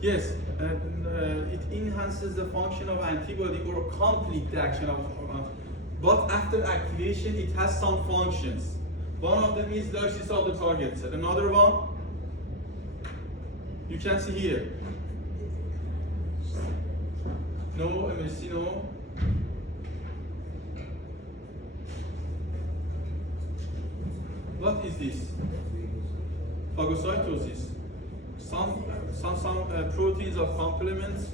Yes, it enhances the function of antibody or complete the action of, but after activation it has some functions. One of them is lysis of the target cell. Another one, you can see here. No, MSC, no. What is this? Phagocytosis. Some proteins of complement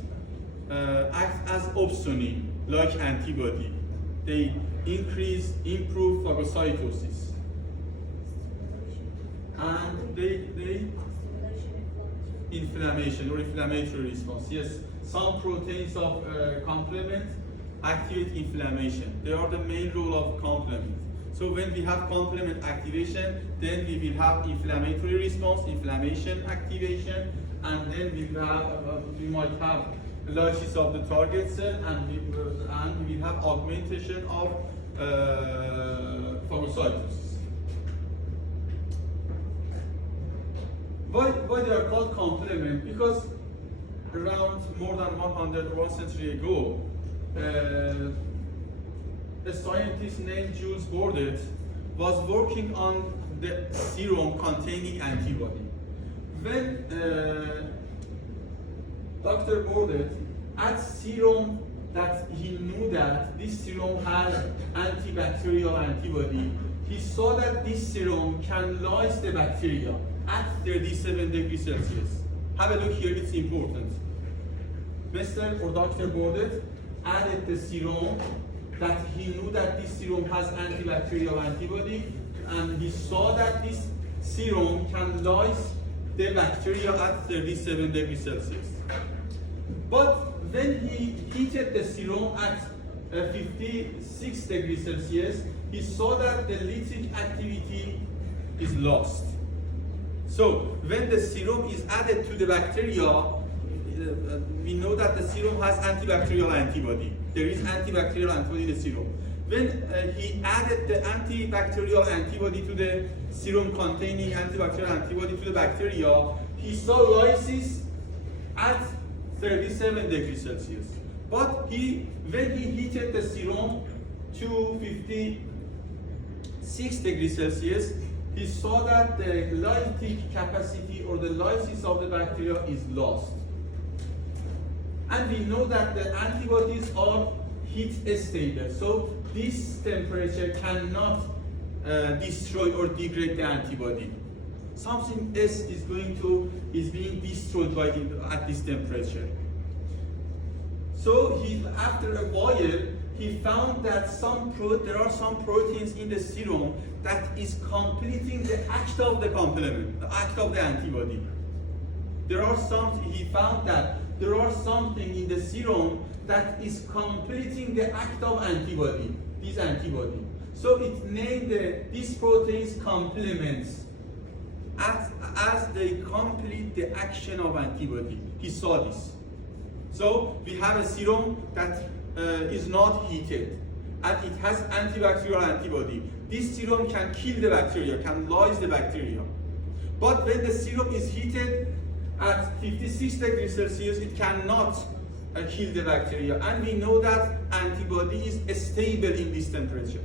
act as opsonine, like antibody. They improve phagocytosis, and they inflammation or inflammatory response. Yes, some proteins of complement activate inflammation. They are the main role of complement. So when we have complement activation, then we will have inflammatory response, inflammation activation, and then we might have lysis of the target cell, and we will have augmentation of phagocytosis. Why they are called complement? Because around more than 1 century ago, a scientist named Jules Bordet was working on the serum containing antibody. When Dr. Bordet adds serum that he knew that this serum has antibacterial antibody, he saw that this serum can lyse the bacteria at 37 degrees Celsius. Have a look here, it's important. Mr. or Dr. Bordet added the serum that he knew that this serum has antibacterial antibody, and he saw that this serum can lyse the bacteria at 37 degrees Celsius. But when he heated the serum at 56 degrees Celsius, he saw that the lytic activity is lost. So when the serum is added to the bacteria, we know that the serum has antibacterial antibody. There is antibacterial antibody in the serum. When he added the antibacterial antibody to the serum containing antibacterial antibody to the bacteria, he saw lysis at 37 degrees Celsius. But when he heated the serum to 56 degrees Celsius, he saw that the lytic capacity or the lysis of the bacteria is lost. And we know that the antibodies are heat stable, so this temperature cannot destroy or degrade the antibody. Something else is being destroyed at this temperature. So after a while, he found that there are some proteins in the serum that is completing the act of the complement, the act of the antibody. He found that there are something in the serum that is completing the act of antibody, this antibody. So it named these proteins complements as they complete the action of antibody. He saw this. So we have a serum that is not heated, and it has antibacterial antibody. This serum can kill the bacteria, can lyse the bacteria. But when the serum is heated at 56 degrees Celsius, it cannot kill the bacteria. And we know that antibody is stable in this temperature.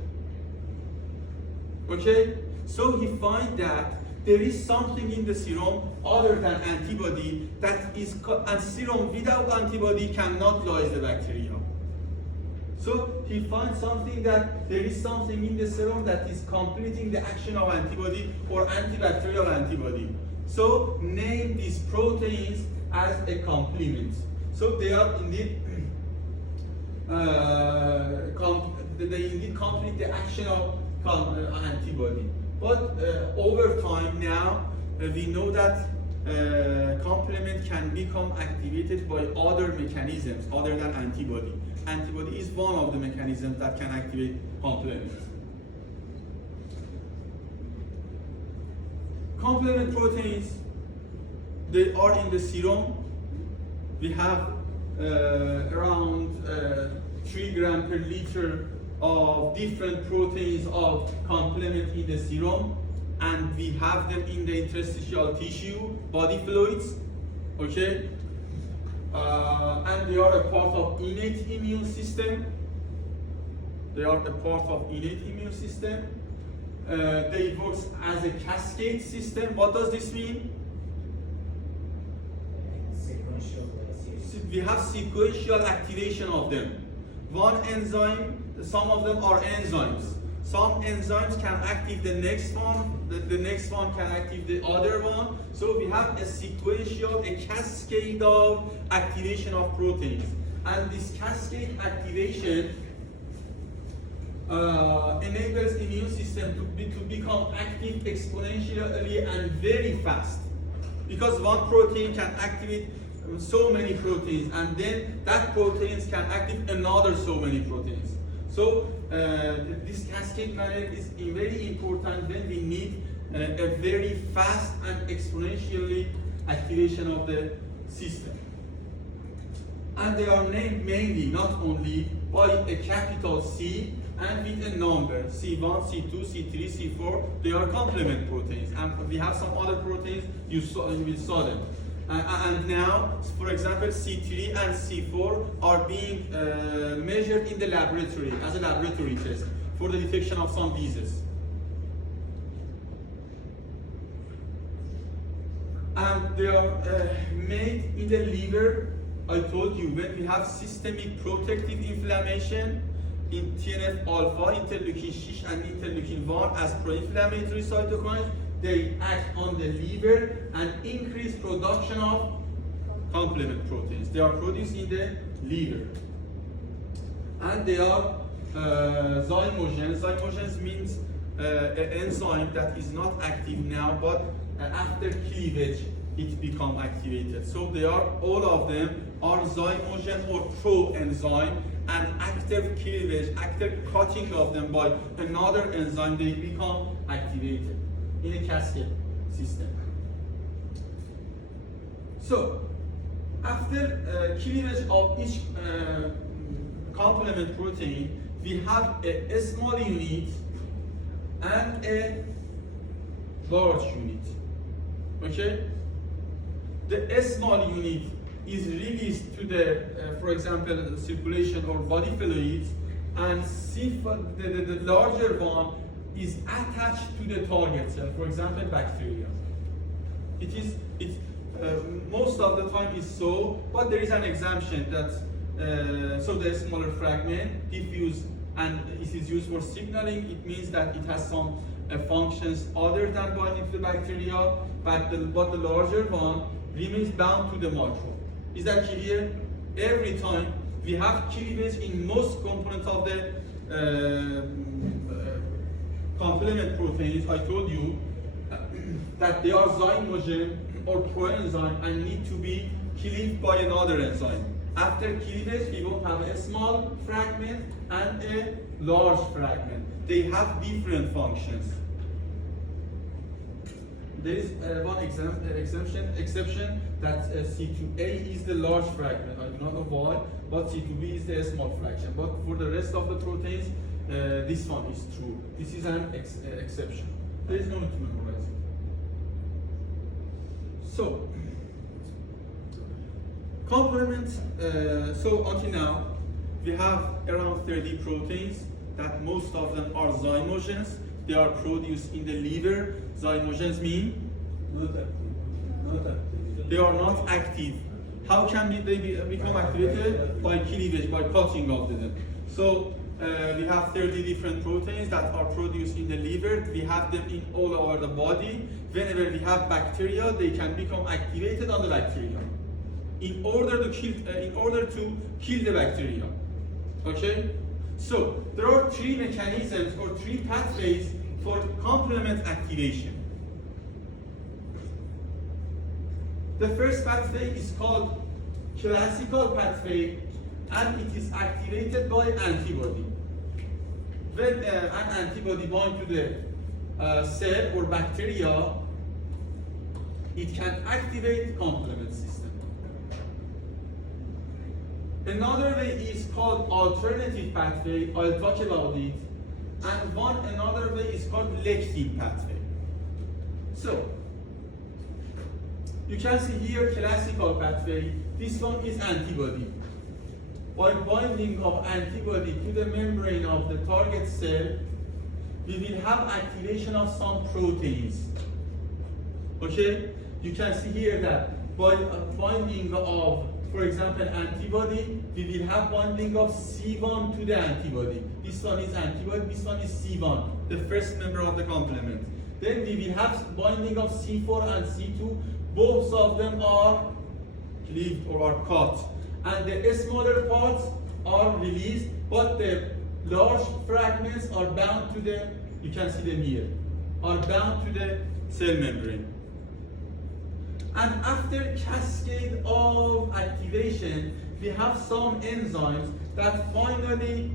Okay? So he finds that there is something in the serum other than antibody and serum without antibody cannot lyse the bacteria. So he finds something that there is something in the serum that is completing the action of antibody or antibacterial antibody. So name these proteins as a complement. So they are indeed they indeed complete the action of antibody. But over time now, we know that complement can become activated by other mechanisms other than antibody. Antibody is one of the mechanisms that can activate complement. Complement proteins, they are in the serum. We have around 3 grams per liter of different proteins of complement in the serum, and we have them in the interstitial tissue, body fluids, okay? and they are a part of innate immune system. They are a part of innate immune system. They work as a cascade system. What does this mean? Sequential. We have sequential activation of them. One enzyme, some of them are enzymes. Some enzymes can activate the next one, the next one can activate the other one. So we have a sequential, a cascade of activation of proteins. And this cascade activation enables immune system to become active exponentially and very fast. Because one protein can activate so many proteins, and then that proteins can activate another so many proteins. So this cascade manner is very important when we need a very fast and exponentially activation of the system. And they are named mainly, not only by a capital C and with a number, C1, C2, C3, C4, they are complement proteins. And we have some other proteins, you will saw them. And now, for example, C3 and C4 are being measured in the laboratory as a laboratory test for the detection of some diseases. And they are made in the liver. I told you, when we have systemic protective inflammation in TNF-alpha, interleukin 6 and interleukin 1 as pro-inflammatory cytokines, they act on the liver and increase production of complement proteins. They are produced in the liver. And they are zymogens. Zymogens means an enzyme that is not active now, but after cleavage, it become activated. So they are, all of them are zymogen or proenzyme, and after cleavage, after cutting of them by another enzyme, they become activated in a cascade system. So, after cleavage of each complement protein, we have a small unit and a large unit. Okay? The small unit is released to the, for example, circulation or body fluids, and the larger one is attached to the target cell, for example, bacteria. Most of the time is so, but there is an exemption that, so the smaller fragment diffuse and it is used for signaling. It means that it has some functions other than binding to the bacteria, but the larger one remains bound to the microbe. Is that clear? Every time we have cleavage in most components of the complement proteins. I told you that they are zymogen or proenzyme and need to be cleaved by another enzyme. After cleavage, we will have a small fragment and a large fragment. They have different functions. There is one exception that C2A is the large fragment. I do not know why, but C2B is the small fraction. But for the rest of the proteins, this one is true. This is an exception. There is no need to memorize it. So, complement, so until now, we have around 30 proteins that most of them are zymogens. They are produced in the liver. Zymogens mean? They are not active. How can they become activated? By cleavage, by cutting of them. So we have 30 different proteins that are produced in the liver. We have them in all over the body. Whenever we have bacteria, they can become activated on the bacteria in order to kill the bacteria. Okay? So there are three mechanisms or three pathways for complement activation. The first pathway is called classical pathway, and it is activated by antibody. When an antibody binds to the cell or bacteria, it can activate complement system. Another way is called alternative pathway. I'll talk about it. And another way is called lectin pathway. So, You can see here classical pathway. This one is antibody. By binding of antibody to the membrane of the target cell, we will have activation of some proteins. Okay? You can see here that by binding of, for example, antibody, we will have binding of C1 to the antibody. This one is antibody, this one is C1, the first member of the complement. Then we will have binding of C4 and C2. Both of them are cleaved or are cut. And the smaller parts are released, but the large fragments are bound to the, you can see them here, are bound to the cell membrane. And after cascade of activation, we have some enzymes that finally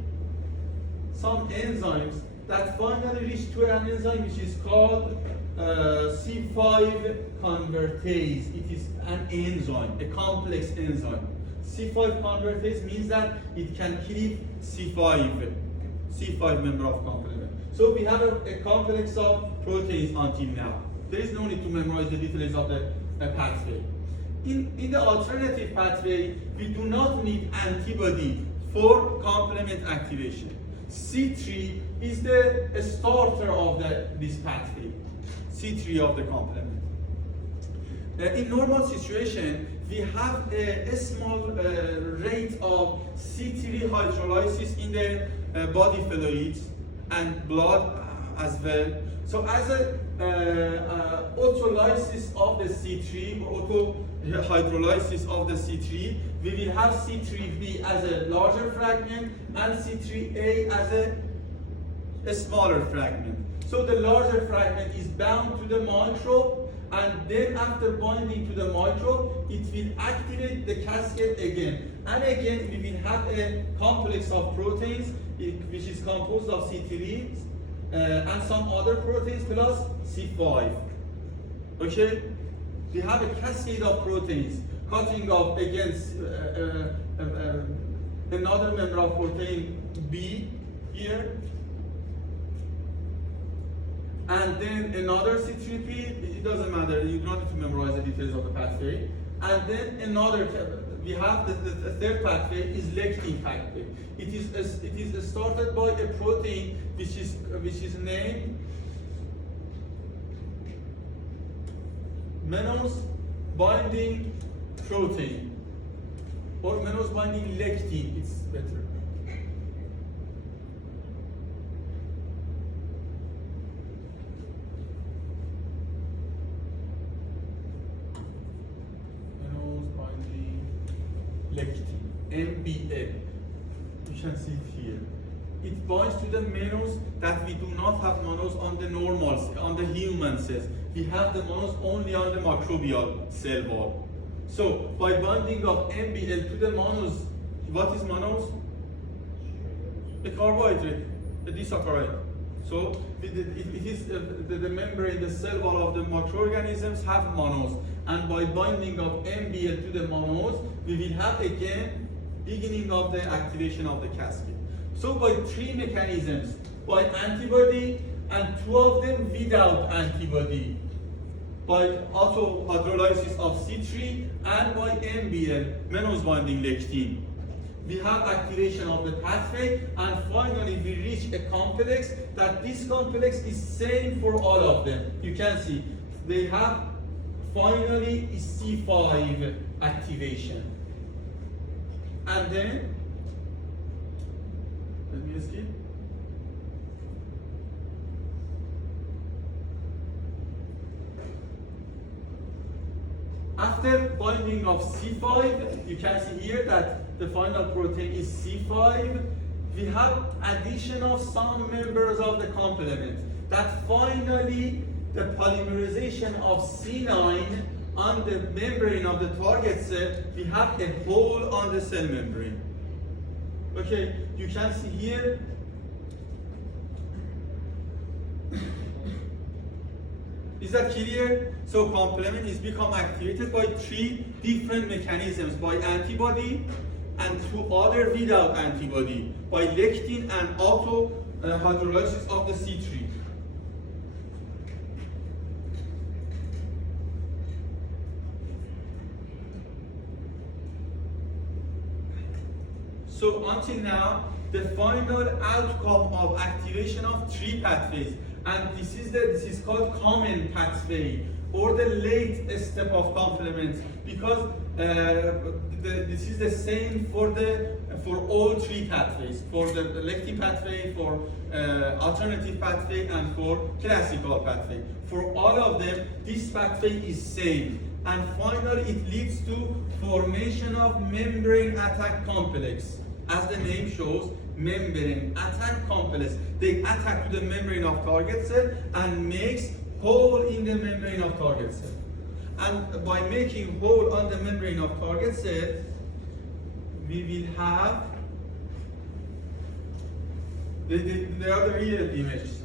reach to an enzyme which is called C5 convertase. It is an enzyme, a complex enzyme. C5 convertase means that it can cleave C5 member of complement. So we have a complex of proteins until now. There is no need to memorize the details of the pathway. In the alternative pathway, we do not need antibody for complement activation. C3 is the starter of this pathway, C3 of the complement. In normal situation, we have a small rate of C3 hydrolysis in the body fluids and blood as well. So as a autolysis of the C3 or autohydrolysis of the C3, we will have C3b as a larger fragment and C3a as a smaller fragment. So the larger fragment is bound to the microbe, and then after binding to the microbe, it will activate the cascade again. And again, we will have a complex of proteins which is composed of C3 and some other proteins plus C5. Okay? We have a cascade of proteins cutting off against another member of protein B here, and then another C3P, it doesn't matter, you don't need to memorize the details of the pathway. And then another, we have the third pathway is lectin pathway. It is started by a protein which is named mannose binding protein, or mannose binding lectin, it's better. Lectin, MBL. You can see it here. It binds to the mannose that we do not have mannose on the normal, on the human cells. We have the mannose only on the microbial cell wall. So by binding of MBL to the mannose, what is mannose? A carbohydrate, a disaccharide. So it is the membrane, the cell wall of the microorganisms have mannose. And by binding of MBL to the mannose, we will have again beginning of the activation of the cascade. So by three mechanisms, by antibody and two of them without antibody, by autohydrolysis of C3 and by MBL, mannose binding lectin, we have activation of the pathway, and finally we reach a complex that this complex is same for all of them. You can see they have finally C5 activation. And then, let me skip. After binding of C5, you can see here that the final protein is C5. We have addition of some members of the complement that finally the polymerization of C9 on the membrane of the target cell, we have a hole on the cell membrane. Okay, you can see here. Is that clear? So complement is become activated by three different mechanisms, by antibody and two other without antibody, by lectin and autohydrolysis of the C3. So until now, the final outcome of activation of 3 pathways, and this is called common pathway or the late step of complement, because this is the same for all 3 pathways, for the lectin pathway, for alternative pathway, and for classical pathway. For all of them, this pathway is same, and finally it leads to formation of membrane attack complex. As the name shows, membrane attack complex. They attack to the membrane of target cell and makes hole in the membrane of target cell. And by making hole on the membrane of target cell, we will have, they are the real images.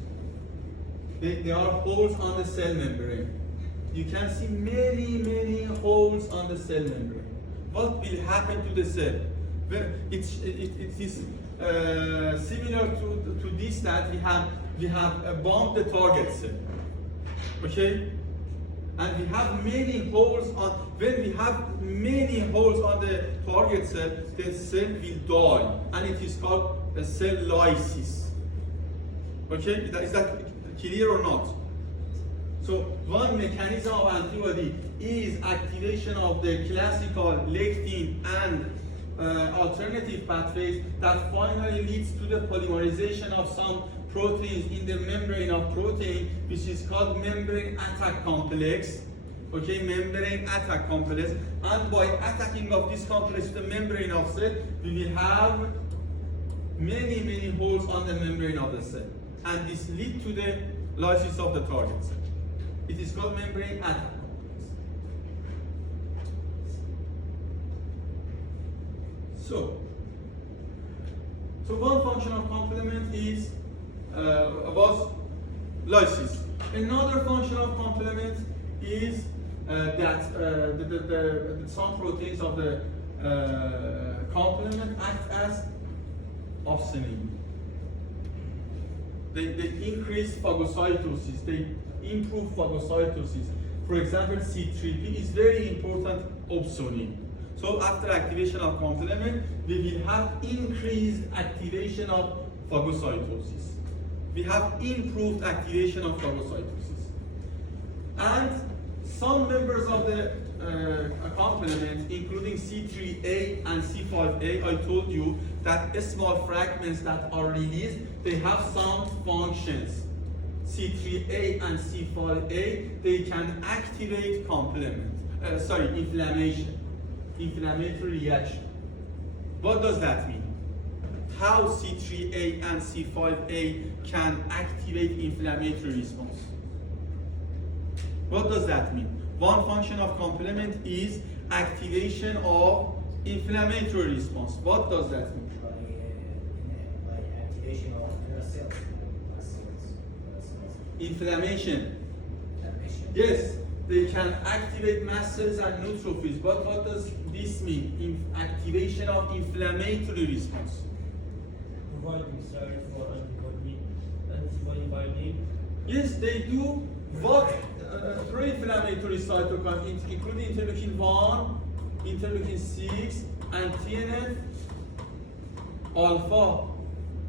They are holes on the cell membrane. You can see many holes on the cell membrane. What will happen to the cell? Well, it is similar to this, that we have bombed the target cell. Okay? And we have many holes on, when we have many holes on the target cell, the cell will die, and it is called a cell lysis. Okay? Is that clear or not? So one mechanism of antibody is activation of the classical lectin and alternative pathways that finally leads to the polymerization of some proteins in the membrane of protein, which is called membrane attack complex. Okay, membrane attack complex. And by attacking of this complex the membrane of cell, we will have many holes on the membrane of the cell, and this lead to the lysis of the target cell. It is called membrane attack. So one function of complement is was lysis. Another function of complement is that some proteins of the complement act as opsonin. They increase phagocytosis. They improve phagocytosis. For example, C3P is very important opsonin. So after activation of complement, we will have increased activation of phagocytosis. We have improved activation of phagocytosis. And some members of the complement, including C3A and C5A, I told you that small fragments that are released, they have some functions. C3A and C5A, they can activate inflammatory reaction. What does that mean? How C3A and C5A can activate inflammatory response? What does that mean? One function of complement is activation of inflammatory response. What does that mean? By activation of cells. Inflammation. Yes, they can activate mast cells and neutrophils. But what does this mean? Activation of inflammatory response. Providing cells for antibody binding. Yes, they do what pro-inflammatory cytokines, including interleukin 1, interleukin 6, and TNF alpha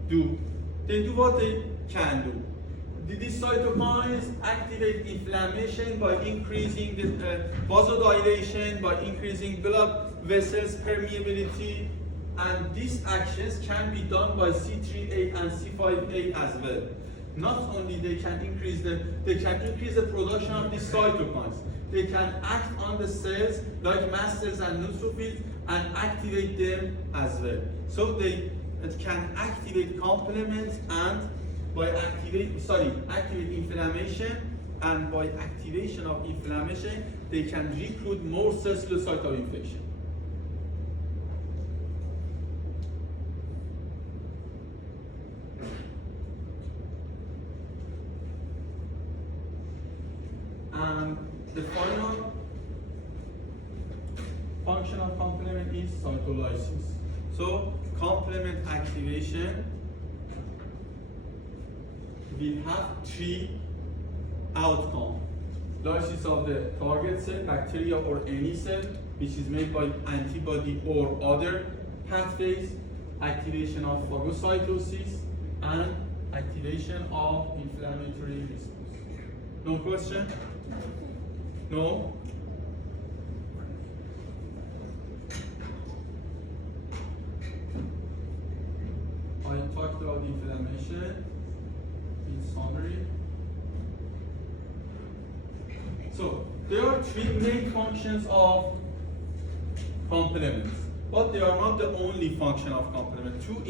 do. They do what they can do. These cytokines activate inflammation by increasing the vasodilation, by increasing blood vessels permeability, and these actions can be done by C3A and C5A as well. Not only they can increase the production of these cytokines, they can act on the cells like mast cells and neutrophils and activate them as well. So they can activate complement, and by activate inflammation, and by activation of inflammation, they can recruit more cells to the site of infection. And the final function of complement is cytolysis. So complement activation will have 3 outcomes. Lysis of the target cell, bacteria or any cell, which is made by antibody or other pathways, activation of phagocytosis, and activation of inflammatory response. No question? No? I talked about inflammation in summary. So, there are three main functions of complements, but they are not the only function of complement. Two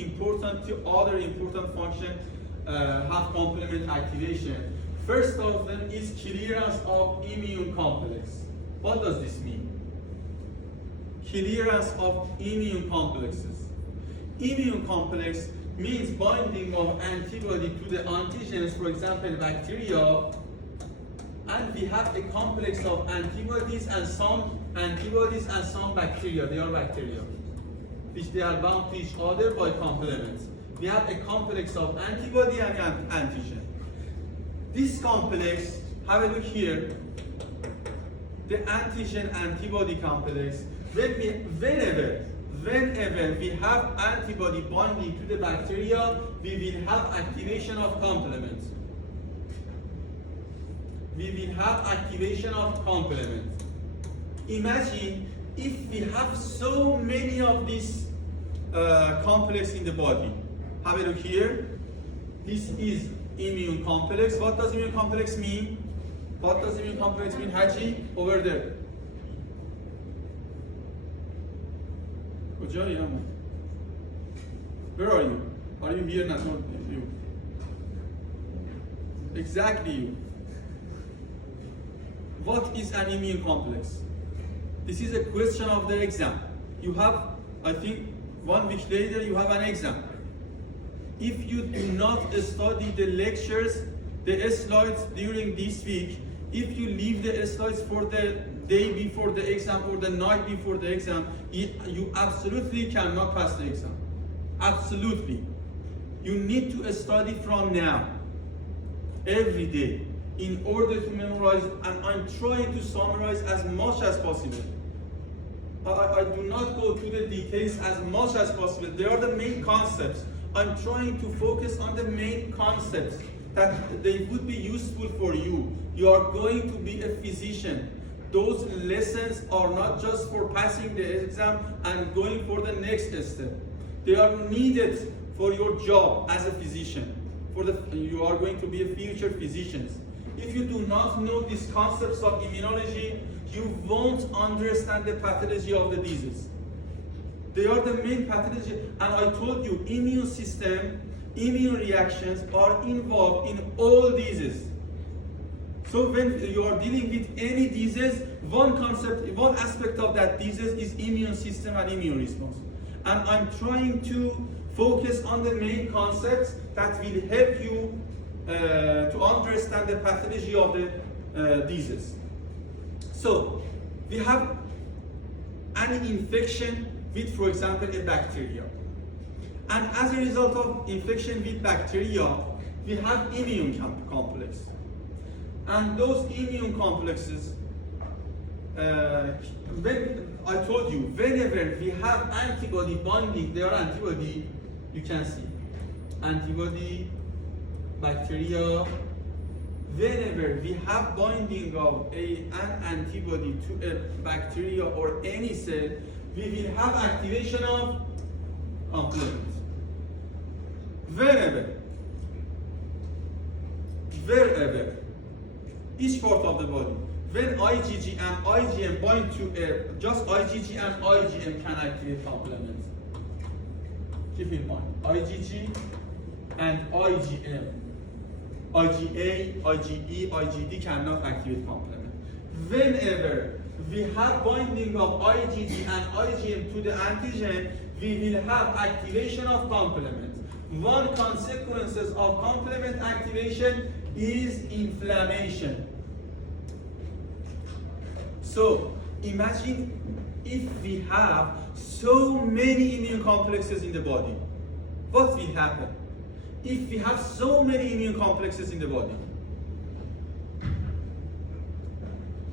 other important functions have complement activation. First of them is clearance of immune complex. What does this mean? Clearance of immune complexes. Immune complex means binding of antibody to the antigens, for example, bacteria, and we have a complex of antibodies and some bacteria. They are bacteria, which they are bound to each other by complements. We have a complex of antibody and antigen. This complex, have a look here, the antigen-antibody complex. Whenever we have antibody binding to the bacteria, we will have activation of complement. Imagine if we have so many of these complex in the body. Have a look here. This is immune complex. What does immune complex mean? Haji? Over there. Where are you? Are you here? Not you. Exactly you. What is an immune complex? This is a question of the exam. You have, I think, 1 week later you have an exam. If you do not study the lectures, the slides during this week, if you leave the slides for the day before the exam or the night before the exam, you absolutely cannot pass the exam. Absolutely. You need to study from now, every day, in order to memorize, and I'm trying to summarize as much as possible. I do not go to the details as much as possible. They are the main concepts. I'm trying to focus on the main concepts that they would be useful for you. You are going to be a physician. Those lessons are not just for passing the exam and going for the next step. They are needed for your job as a physician. You are going to be a future physician. If you do not know these concepts of immunology, you won't understand the pathology of the disease. They are the main pathology, and I told you, immune system, immune reactions are involved in all diseases. So when you are dealing with any disease, one aspect of that disease is immune system and immune response. And I'm trying to focus on the main concepts that will help you to understand the pathology of the disease. So we have an infection with, for example, a bacteria. And as a result of infection with bacteria, we have immune complex. And those immune complexes, when I told you, whenever we have antibody binding, there are antibody, you can see, antibody, bacteria. Whenever we have binding of an antibody to a bacteria or any cell, we will have activation of complement. Wherever, each part of the body, when IgG and IgM bind to just IgG and IgM can activate complement. Keep in mind, IgG and IgM. IgA, IgE, IgD cannot activate complement. Whenever we have binding of IgG and IgM to the antigen, we will have activation of complement. One consequence of complement activation is inflammation. So imagine if we have so many immune complexes in the body, what will happen? If we have so many immune complexes in the body,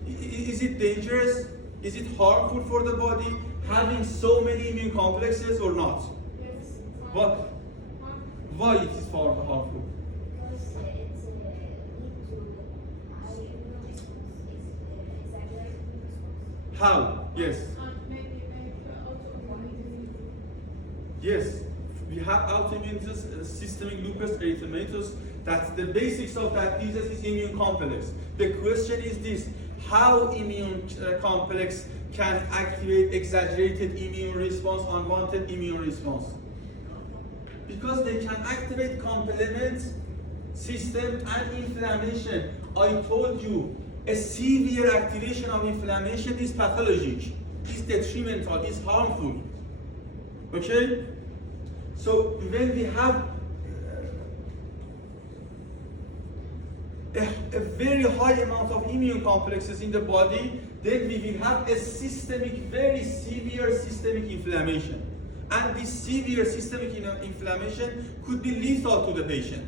is it dangerous? Is it harmful for the body having so many immune complexes or not? Yes. What? Why it is harmful? Because it's lead to high immune response. It's exaggerated immune response. How? Yes. Maybe autoimmune disease. Yes. We have autoimmune systemic lupus erythematosus. That's the basics of that disease is immune complex. The question is this: how immune complex can activate exaggerated immune response, unwanted immune response? Because they can activate complement system and inflammation. I told you, a severe activation of inflammation is pathologic, is detrimental, is harmful. Okay? So when we have a very high amount of immune complexes in the body, then we will have a systemic, very severe systemic inflammation. And this severe systemic inflammation could be lethal to the patient.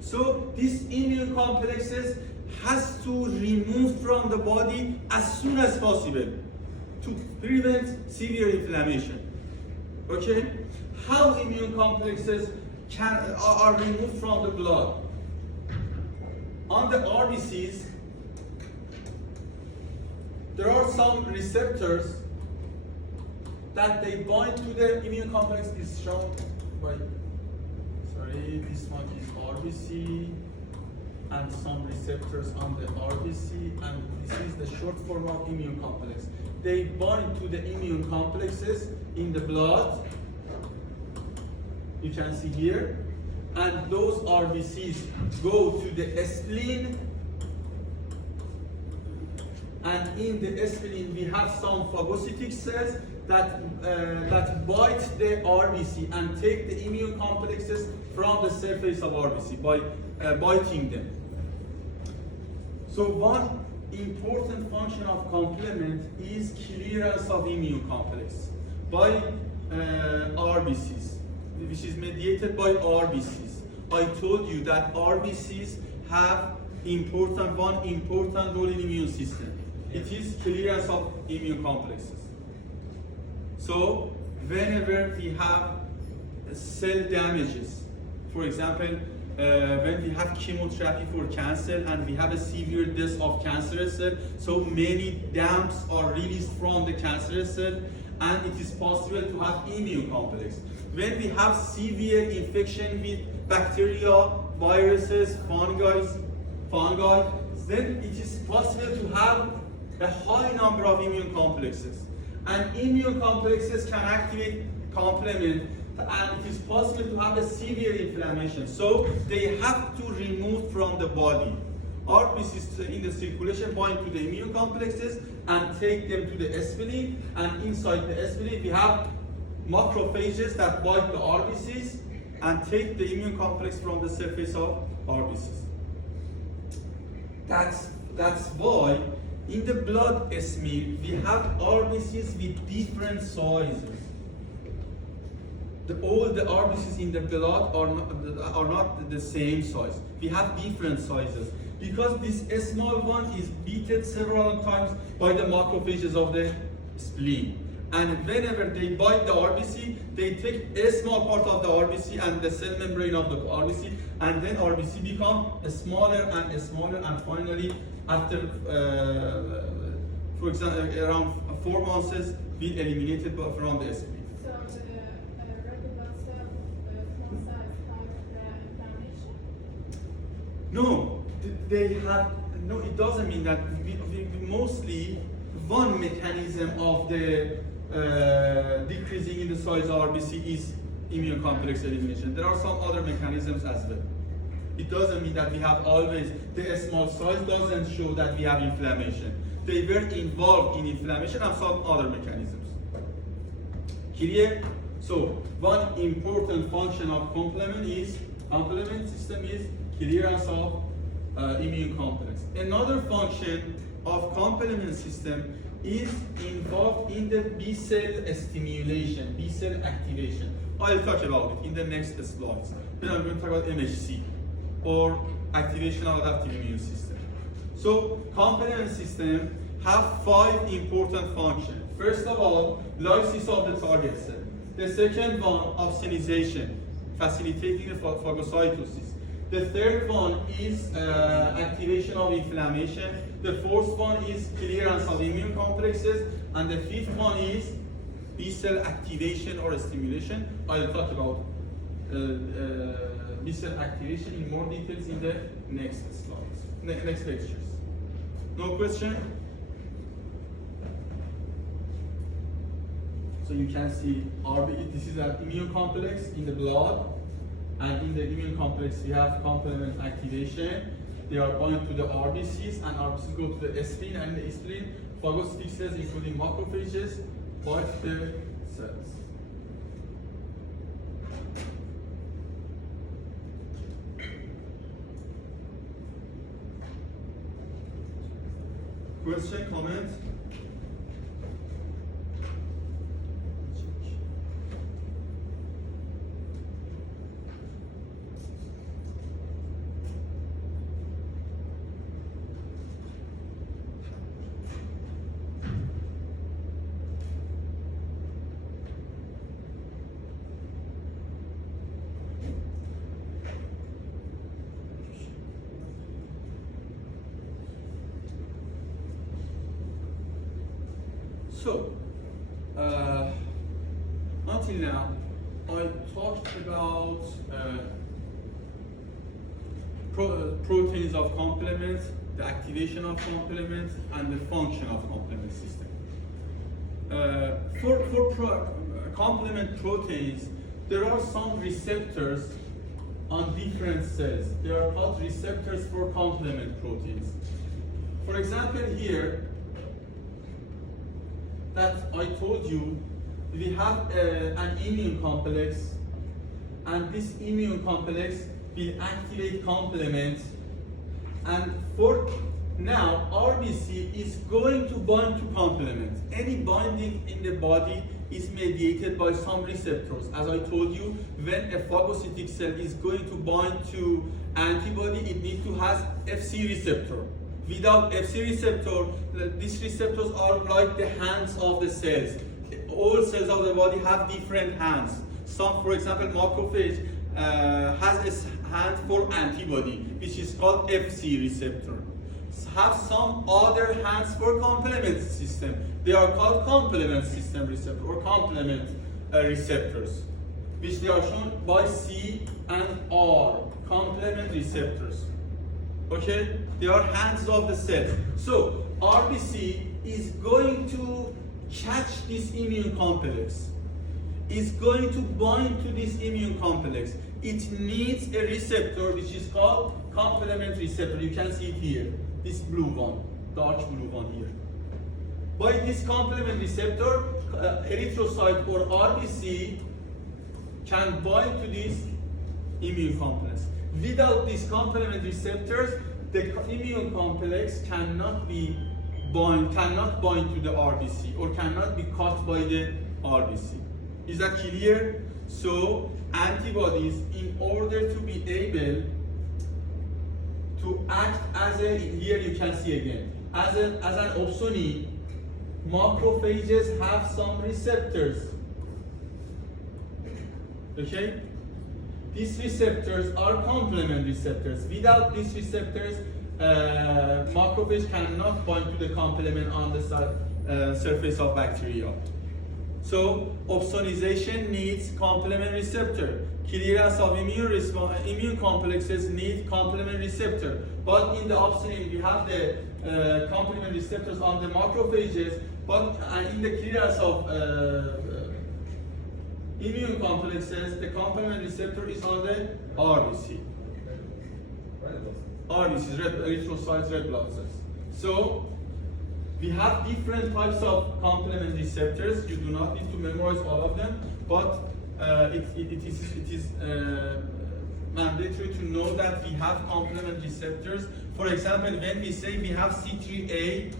So these immune complexes has to remove from the body as soon as possible to prevent severe inflammation. Okay? How immune complexes are removed from the blood? On the RBCs, there are some receptors that they bind to the immune complex. Is shown by, sorry, this one is RBC, and some receptors on the RBC, and this is the short form of immune complex. They bind to the immune complexes in the blood. You can see here, and those RBCs go to the spleen, and in the spleen we have some phagocytic cells that bite the RBC and take the immune complexes from the surface of RBC by biting them. So one important function of complement is clearance of immune complex by RBCs, which is mediated by RBCs. I told you that RBCs have one important role in immune system. It is clearance of immune complexes. So whenever we have cell damages, for example, when we have chemotherapy for cancer and we have a severe death of cancerous cell, so many damps are released from the cancerous cell, and it is possible to have immune complex. When we have severe infection with bacteria, viruses, fungi, then it is possible to have a high number of immune complexes. And immune complexes can activate complement, and it is possible to have a severe inflammation. So they have to remove from the body. RBCs in the circulation bind to the immune complexes and take them to the spleen, and inside the spleen we have macrophages that bite the RBCs and take the immune complex from the surface of RBCs. That's why in the blood smear we have RBCs with different sizes. All the RBCs in the blood are not the same size. We have different sizes because this small one is beaten several times by the macrophages of the spleen. And whenever they bite the RBC, they take a small part of the RBC and the cell membrane of the RBC, and then RBC become smaller and smaller, and finally, after, for example, around 4 months, be eliminated from the spleen. So the regular cell small size have the inflammation? No, they have, no, it doesn't mean that. We mostly, one mechanism of the decreasing in the size of RBC is immune complex elimination. There are some other mechanisms as well. It doesn't mean that we have always, the small size doesn't show that we have inflammation. They were involved in inflammation and some other mechanisms. Clear? So, one important function of complement system is clearance of immune complex. Another function of complement system is involved in the B cell stimulation, B cell activation. I'll talk about it in the next slides. Then I'm going to talk about MHC, or activation of adaptive immune system. So complement system have 5 important functions. First of all, lysis of the target cell. The second one, opsonization, facilitating the phagocytosis. The third one is activation of inflammation. The fourth one is clearance of immune complexes. And the fifth one is B cell activation or stimulation. I'll talk about B cell activation in more details in the next slides, next lectures. No question? So you can see this is an immune complex in the blood, and in the immune complex we have complement activation. They are bound to the RBCs, and RBCs go to the spleen, and in the spleen, phagocytic cells including macrophages bite the cells. Question, comment? So, until now, I talked about proteins of complement, the activation of complement, and the function of complement system. For complement proteins, there are some receptors on different cells. They are called receptors for complement proteins. For example, here, that I told you, we have an immune complex, and this immune complex will activate complement, and for now RBC is going to bind to complement. Any binding in the body is mediated by some receptors. As I told you, when a phagocytic cell is going to bind to antibody, it needs to have Fc receptor. Without Fc receptor, these receptors are like the hands of the cells. All cells of the body have different hands. Some, for example, macrophage has a hand for antibody, which is called Fc receptor. Have some other hands for complement system. They are called complement system receptor or complement receptors, which they are shown by C and R, complement receptors. Okay, they are hands of the cells. So RBC is going to catch this immune complex, is going to bind to this immune complex. It needs a receptor which is called complement receptor. You can see it here, this blue one, dark blue one here. By this complement receptor, erythrocyte or RBC can bind to this immune complex. Without these complement receptors, the immune complex cannot bind to the RBC or cannot be caught by the RBC. Is that clear? So antibodies, in order to be able to act as here you can see again, as an opsonine, macrophages have some receptors. Okay? These receptors are complement receptors. Without these receptors, macrophage cannot bind to the complement on the surface of bacteria. So opsonization needs complement receptor. Clearance of immune complexes need complement receptor. But in the opsonine, we have the complement receptors on the macrophages, but in the clearance of immune complexes, the complement receptor is on the RBC. RBCs, red erythrocytes, red blood cells. So we have different types of complement receptors. You do not need to memorize all of them, but it is mandatory to know that we have complement receptors. For example, when we say we have C3A,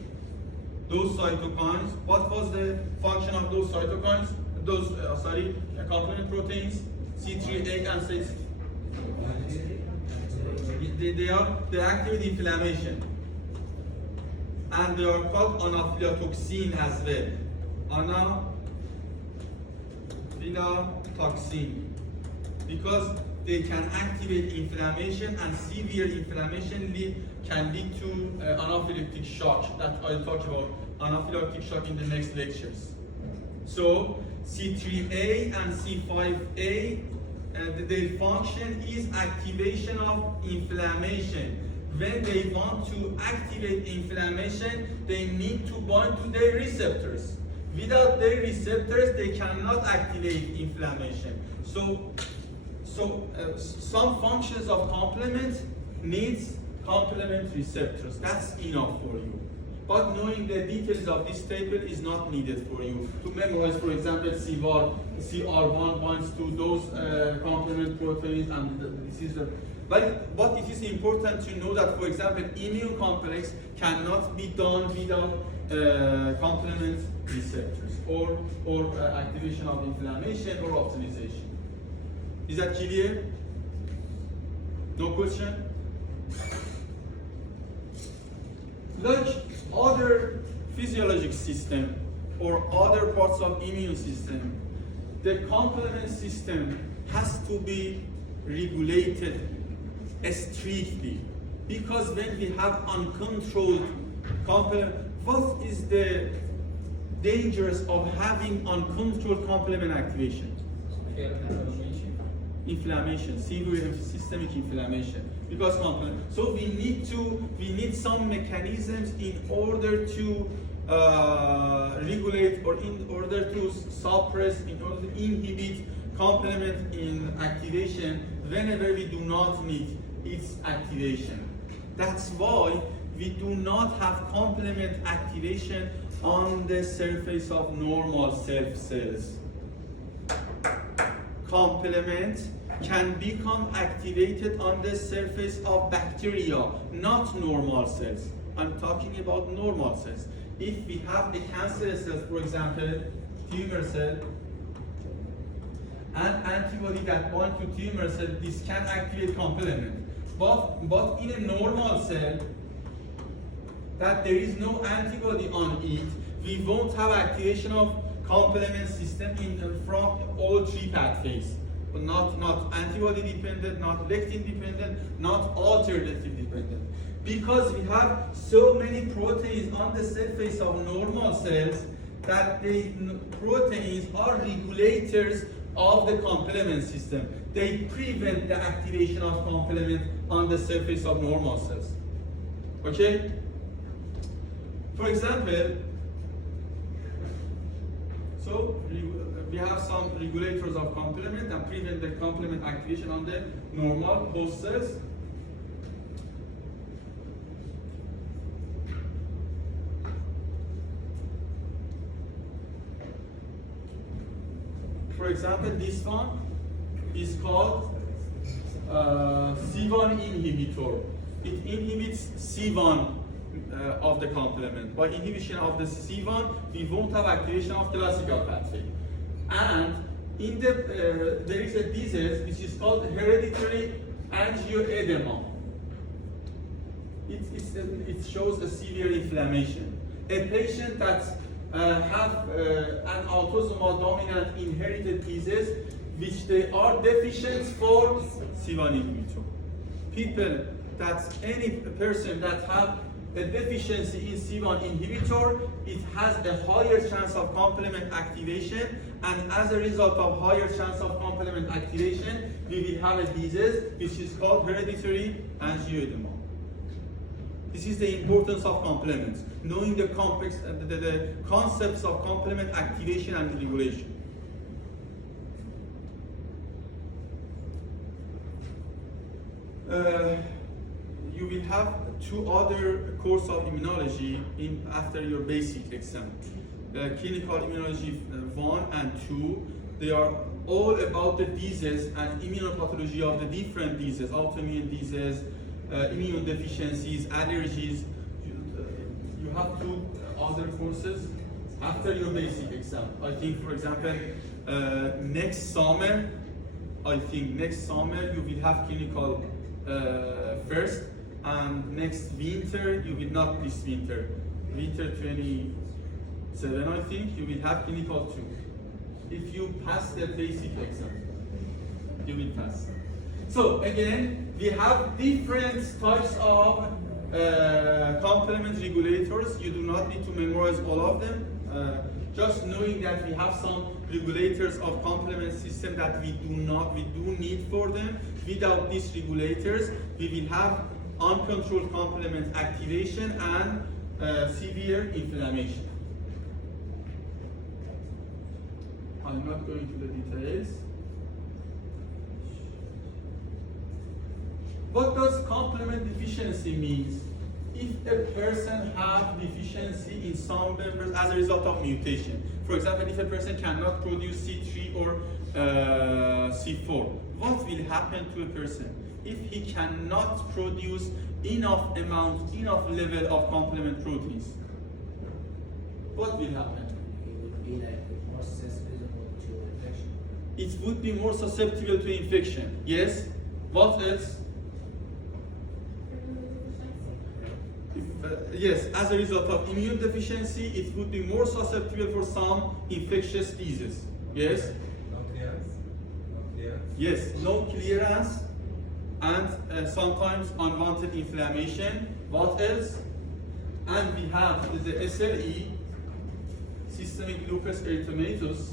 those cytokines, what was the function of those cytokines? Those complement proteins, C3A and 6. They activate inflammation, and they are called anaphylatoxin as well. Aflatoxin, because they can activate inflammation, and severe inflammation can lead to anaphylactic shock. That I'll talk about anaphylactic shock in the next lectures. So C3A and C5A, their function is activation of inflammation. When they want to activate inflammation, they need to bind to their receptors. Without their receptors, they cannot activate inflammation. So some functions of complement needs complement receptors. That's enough for you. But knowing the details of this table is not needed for you. To memorize, for example, CR1 binds to those complement proteins, and this is the. But it is important to know that, for example, immune complex cannot be done without complement receptors or activation of inflammation or optimization. Is that clear? No question? Like other physiologic system or other parts of immune system, the complement system has to be regulated strictly, because when we have uncontrolled complement, what is the dangers of having uncontrolled complement activation? Inflammation, severe systemic inflammation, because complement. So we need some mechanisms in order to regulate, or in order to suppress, in order to inhibit complement in activation whenever we do not need its activation. That's why we do not have complement activation on the surface of normal cells. Complement can become activated on the surface of bacteria, not normal cells. I'm talking about normal cells. If we have a cancerous cell, for example, tumor cell, an antibody that binds to tumor cell, this can activate complement. But in a normal cell, that there is no antibody on it, we won't have activation of complement system from all three pathways. But not antibody dependent, not lectin dependent, not alternative dependent. Because we have so many proteins on the surface of normal cells that the proteins are regulators of the complement system. They prevent the activation of complement on the surface of normal cells. Okay? For example, so we have some regulators of complement that prevent the complement activation on the normal host cells. For example, this one is called C1 inhibitor. It inhibits C1 of the complement. By inhibition of the C1, we won't have activation of classical pathway. And in the there is a disease which is called hereditary angioedema. It shows a severe inflammation. A patient that have an autosomal dominant inherited disease which they are deficient for C1 inhibitor. People any person that have a deficiency in C1 inhibitor, it has a higher chance of complement activation, and as a result of higher chance of complement activation, we will have a disease which is called hereditary angioedema. This is the importance of complements, knowing the concepts of complement activation and regulation. You will have two other course of immunology after your basic exam. Clinical immunology 1 and 2, they are all about the disease and immunopathology of the different diseases, autoimmune diseases, immune deficiencies, allergies. You have two other courses after your basic exam. I think, for example, next summer you will have clinical first, and next winter you will not. This winter 27, I think, you will have clinical 2. if you pass the basic exam. You will pass. So again, we have different types of complement regulators. You do not need to memorize all of them. Just knowing that we have some regulators of complement system that we do need for them. Without these regulators, we will have uncontrolled complement activation and severe inflammation. I'm not going to the details. What does complement deficiency mean? If a person have deficiency in some members as a result of mutation, for example, if a person cannot produce C3 or C4, what will happen to a person if he cannot produce enough level of complement proteins? What will happen? It would be like more susceptible to infection. It would be more susceptible to infection. Yes. What else? Yes, as a result of immune deficiency, it would be more susceptible for some infectious diseases. Yes? No clearance. No clearance. Yes, no clearance and sometimes unwanted inflammation. What else? And we have the SLE, systemic lupus erythematosus,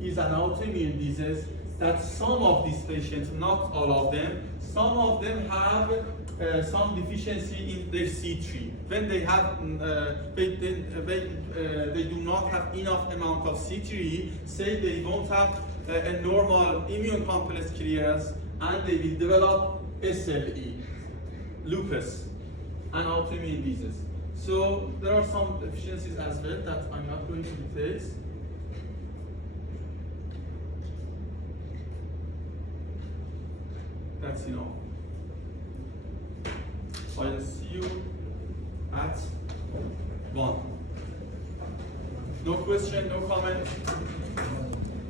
is an autoimmune disease that some of these patients, not all of them, some of them have some deficiency in their C3. When they have, they do not have enough amount of C3, say they won't have a normal immune complex clearance, and they will develop SLE, lupus, and autoimmune disease. So there are some deficiencies as well that I'm not going to details. That's enough. I'll see you at 1. No question, no comment?